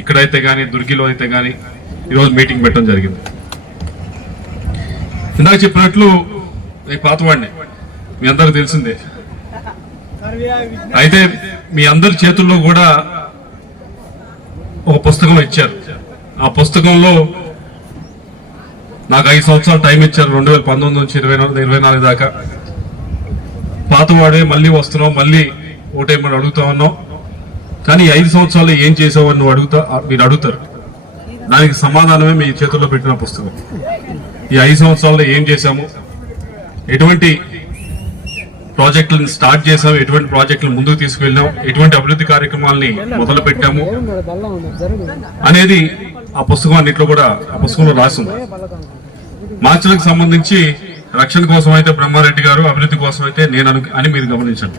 ఇక్కడైతే కానీ దుర్గిలో అయితే కానీ ఈరోజు మీటింగ్ పెట్టడం జరిగింది. ఇందాక చెప్పినట్లు ఈ పాతవాడిని మీ అందరికి తెలిసిందే. అయితే మీ అందరి చేతుల్లో కూడా ఒక పుస్తకం ఇచ్చారు. ఆ పుస్తకంలో నాకు 5 సంవత్సరాలు టైం ఇచ్చారు, 2019 నుంచి 24 దాకా. పాతవాడే మళ్ళీ వస్తున్నావు, మళ్ళీ ఓటేమని అడుగుతా ఉన్నావు, కానీ 5 సంవత్సరాలు ఏం చేసావు అని మీరు అడుగుతారు. దానికి సమాధానమే మీ చేతుల్లో పెట్టిన పుస్తకం. ఈ 5 సంవత్సరాల్లో ఏం చేశాము, ఎటువంటి ప్రాజెక్టులను స్టార్ట్ చేసాము, ఎటువంటి ప్రాజెక్టులు ముందుకు తీసుకువెళ్ళాం, ఎటువంటి అభివృద్ధి కార్యక్రమాలని మొదలు పెట్టాము అనేది ఆ పుస్తకం అన్నింటిలో కూడా ఆ పుస్తకంలో రాసింది. మార్చిలకు సంబంధించి రక్షణ కోసం అయితే బ్రహ్మారెడ్డి గారు, అభివృద్ధి కోసం అయితే నేను అని మీరు గమనించండి.